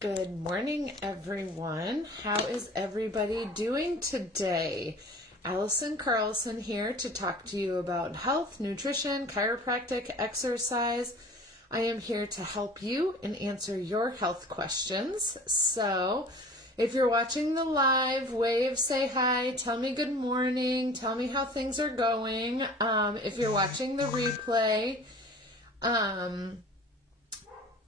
Good morning, everyone. How is everybody doing today? Allison Carlson here to talk to you about health, nutrition, chiropractic, exercise. I am here to help you and answer your health questions. So, if you're watching the live, wave, say hi, tell me good morning, tell me how things are going. If you're watching the replay,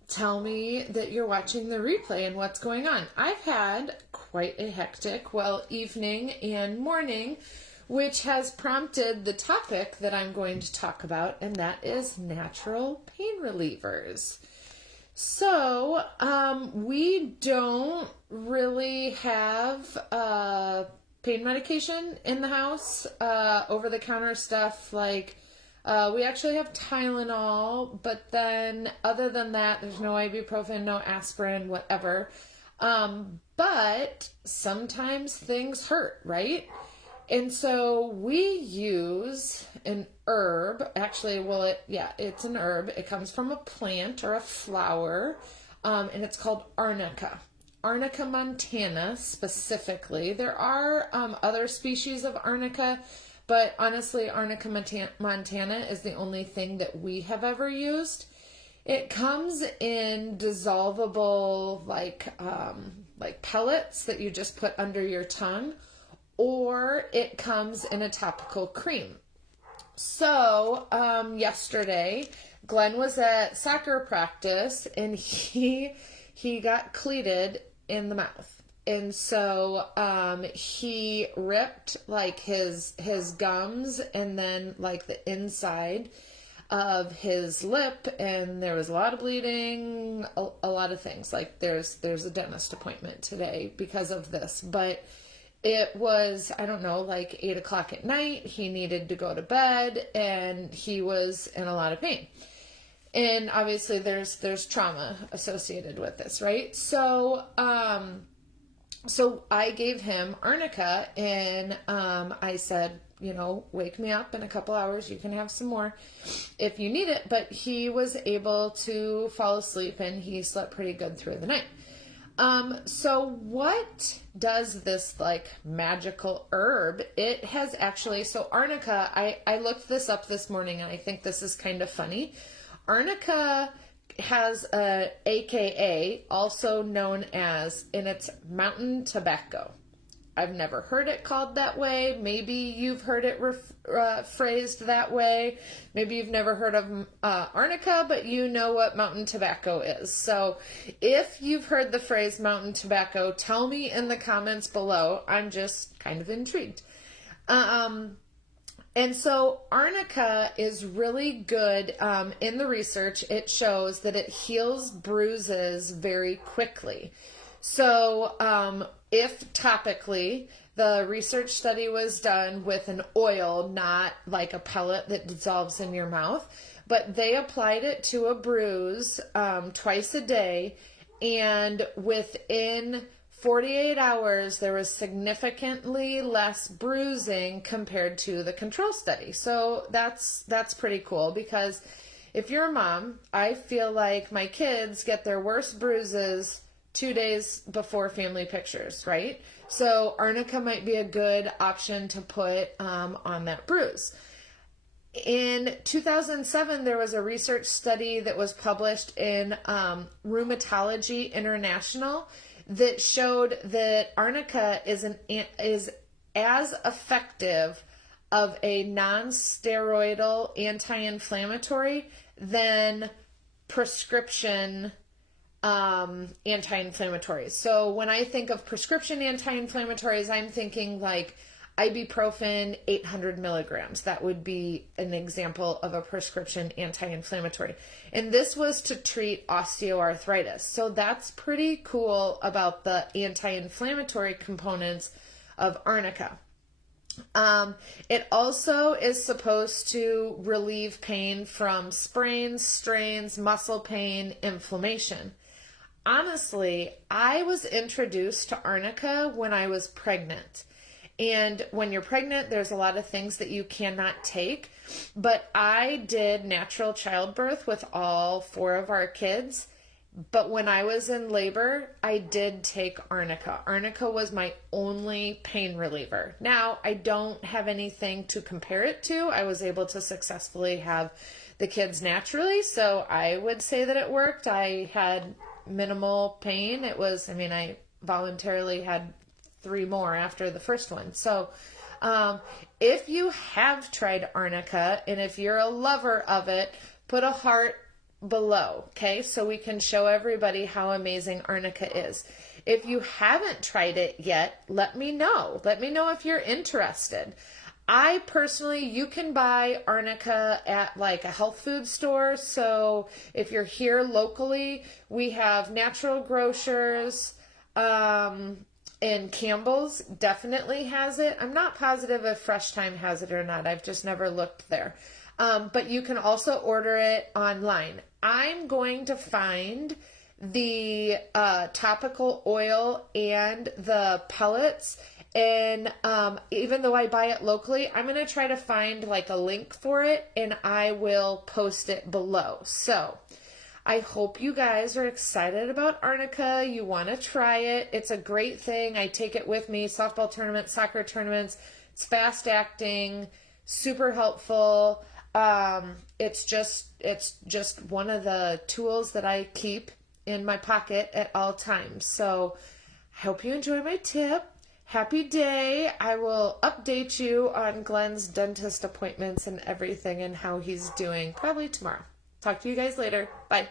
tell me that you're watching the replay and what's going on. I've had quite a hectic, evening and morning, which has prompted the topic that I'm going to talk about, and that is natural pain relievers. So, we don't really have pain medication in the house, over-the-counter stuff like we actually have Tylenol, but then other than that, there's no ibuprofen, no aspirin, whatever. But sometimes things hurt, right? And so we use an herb. Actually, it's an herb. It comes from a plant or a flower, and it's called Arnica. Arnica montana specifically. There are other species of Arnica, but honestly, Arnica montana is the only thing that we have ever used. It comes in dissolvable, like pellets that you just put under your tongue, or it comes in a topical cream. So, yesterday, Glenn was at soccer practice, and he got cleated in the mouth. And so he ripped like his gums and then like the inside of his lip, and there was a lot of bleeding, a lot of things. Like there's a dentist appointment today because of this, but it was, I don't know, like 8:00 at night. He needed to go to bed and he was in a lot of pain. And obviously there's trauma associated with this, right? So I gave him Arnica, and I said, wake me up in a couple hours. You can have some more if you need it. But he was able to fall asleep, and he slept pretty good through the night. So what does this magical herb? It has actually, so Arnica, I looked this up this morning, and I think this is kind of funny. Arnica has a AKA, also known as, and it's mountain tobacco. I've never heard it called that way. Maybe you've heard it phrased that way. Maybe you've never heard of Arnica, but you know what mountain tobacco is. So if you've heard the phrase mountain tobacco, tell me in the comments below. I'm just kind of intrigued. And so Arnica is really good. In the research, it shows that it heals bruises very quickly. So if topically, the research study was done with an oil, not like a pellet that dissolves in your mouth, but they applied it to a bruise twice a day, and within 48 hours, there was significantly less bruising compared to the control study. So that's pretty cool, because if you're a mom, I feel like my kids get their worst bruises 2 days before family pictures, right? So Arnica might be a good option to put on that bruise. In 2007, there was a research study that was published in Rheumatology International that showed that Arnica is as effective of a non-steroidal anti-inflammatory than prescription anti-inflammatories. So when I think of prescription anti-inflammatories, I'm thinking like ibuprofen 800 milligrams. That would be an example of a prescription anti-inflammatory. And this was to treat osteoarthritis. So that's pretty cool about the anti-inflammatory components of Arnica. It also is supposed to relieve pain from sprains, strains, muscle pain, inflammation. Honestly, I was introduced to Arnica when I was pregnant. And when you're pregnant, there's a lot of things that you cannot take. But I did natural childbirth with all 4 of our kids. But when I was in labor, I did take Arnica. Arnica was my only pain reliever. Now, I don't have anything to compare it to. I was able to successfully have the kids naturally, so I would say that it worked. I had minimal pain. I voluntarily had 3 more after the first one. So, if you have tried Arnica and if you're a lover of it, put a heart below, okay? So we can show everybody how amazing Arnica is. If you haven't tried it yet, let me know. Let me know if you're interested. I personally, you can buy Arnica at like a health food store. So if you're here locally, we have Natural Grocers, and Campbell's definitely has it. I'm not positive if Fresh Time has it or not. I've just never looked there. But you can also order it online. I'm going to find the topical oil and the pellets. And even though I buy it locally, I'm going to try to find like a link for it and I will post it below. So I hope you guys are excited about Arnica. You want to try it. It's a great thing. I take it with me, softball tournaments, soccer tournaments. It's fast acting, super helpful. It's just one of the tools that I keep in my pocket at all times. So I hope you enjoy my tip. Happy day. I will update you on Glenn's dentist appointments and everything and how he's doing probably tomorrow. Talk to you guys later. Bye.